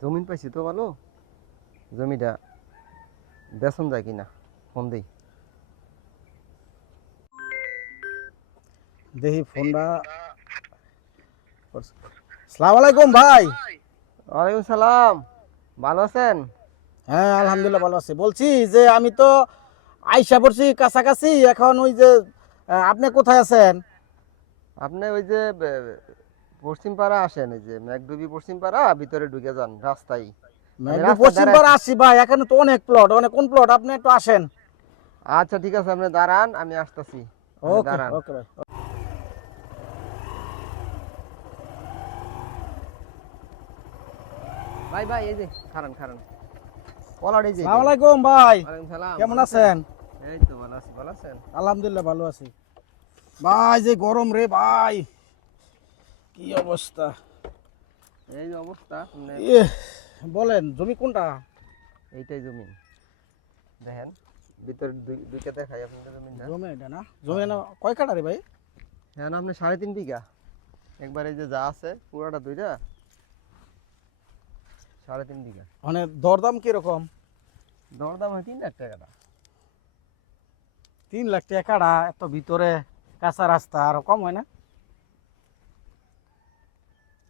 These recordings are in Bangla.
জমিন পাইছি তো ভালো, জমিটা বেচন যায় কিনা ফোন দেই। দেখি ফোনটা। সালাম আলাইকুম ভাই। ওয়ালাইকুম সালাম, ভালো আছেন? হ্যাঁ আলহামদুলিল্লাহ ভালো আছি। বলছি যে আমি তো আইসা পড়ছি কাছাকাছি, এখন ওই যে আপনি কোথায় আছেন? আপনি ওই যে পশ্চিম পাড়া আসেন, এই যে মেঘডুবি পশ্চিম পাড়া, ভিতরে ঢুকে যান রাস্তায়। আমি মেঘদু রাস্তায় পশ্চিম দাঁড়ায় পাড়া আছি। আসছি ভাই, এখানে তো অনেক প্লট, অনেক কোন প্লট আপনি একটু আসেন। আচ্ছা ঠিক আছে, আপনি দাঁড়ান, আমি আসতেছি। আপনি ওকে দাঁড়ান। ওকে ভাই। ভাই ভাই, এই যে খারান খারান, কলার এই যে সালাম এটাই। আলাইকুম ভাই, ওয়ালাইকুম সালাম, কেমন ভালো আছেন? এই তো ভালো আছি, ভালো আছেন? আলহামদুলিল্লাহ ভালো আছি ভাই। যে গরম রে ভাই, কি অবস্থা। এই যে অবস্থা আপনি। ইয়ে, বলেন জমি কোনটা? এইটাই জমি, দেখেন ভিতরে দুইটা দেখাই আপনাদের জমিটা। জমি এটা না, জমি না কয় কাটা রে ভাই? হ্যাঁ, আপনি 3.5 বিঘা, একবার এই যে যা আছে পুরাটা দুইটা 3.5 বিঘা। মানে দরদাম কিরকম? দরদাম হয় 3 লাখ টাকাটা। 3 লাখ টাকা কাটা, এত ভিতরে কাঁচা রাস্তা, আর কম হয় না?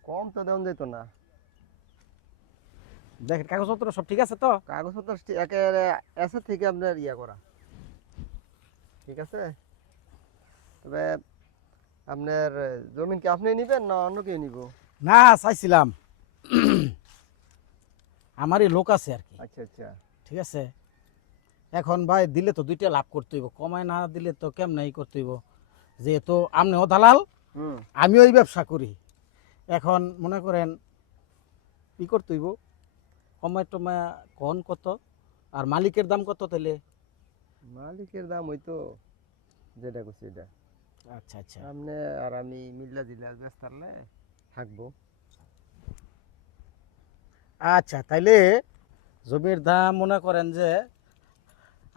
কম তো দেওয়া যেত না। দেখেন কাগজপত্র সব ঠিক আছে তো? কাগজপত্র একেবারে এসে থেকে আপনার করা ঠিক আছে। তবে আপনার জমিন কি আপনি নিবেন না অন্য কেউ নিব? না চাইছিলাম, আমারই লোক আছে আর কি। আচ্ছা আচ্ছা। ঠিক আছে, এখন ভাই দিলে তো দুইটা লাভ করতে হইব, কমায় না দিলে তো কেমন করতে হইব। যেহেতু আপনিও দালাল, হুম। আমিও এই ব্যবসা করি, এখন মনে করেন কি করতে হইব, কমায় টমায় কন কত, আর মালিকের দাম কত তাহলে? মালিকের দাম ওই তো যেটা করছি এটা। আচ্ছা আচ্ছা আপনি আর আমি মিল্লা জিল্লা ব্যস্ত থাকলে থাকবো। আচ্ছা, তাইলে জমির দাম মনে করেন যে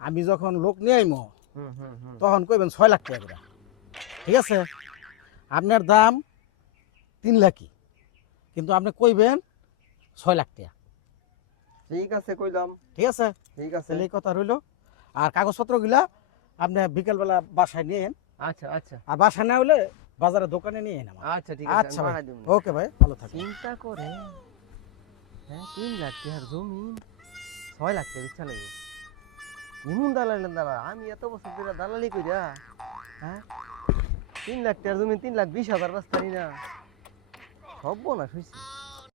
আমি যখন লোক নিয়ে আইমো হুম হুম হুম। তখন কইবেন 6 লাখ টাকা করে। ঠিক আছে, আপনার দাম 3 লাখই, কিন্তু আপনি কইবেন 6 লাখ টাকা। ঠিক আছে কইলাম। ঠিক আছে, ঠিক আছে। তাহলে এই কথা রইলো। আর কাগজপত্রগুলা আপনি বিকেলবেলা বাসায় নিয়ে আচ্ছা আচ্ছা আর বাসায় না হলে বাজারে দোকানে নিয়ে আমার। আচ্ছা ঠিক আছে, আচ্ছা আমি ভাই, পাঠাই দিব। ওকে ভাই, ভালো থাকবেন। চিন্তা করে, হ্যাঁ 3 লাখ টাকার জমি 6 লাখ টাকা ইচ্ছা লাগবে। ইমন দালালের দালাল আমি এত বছর ধরে দালালি কইরা, হ্যাঁ 3 লাখ টাকার জমি 3,20,000 বাস্তারি না, সব না হইছে।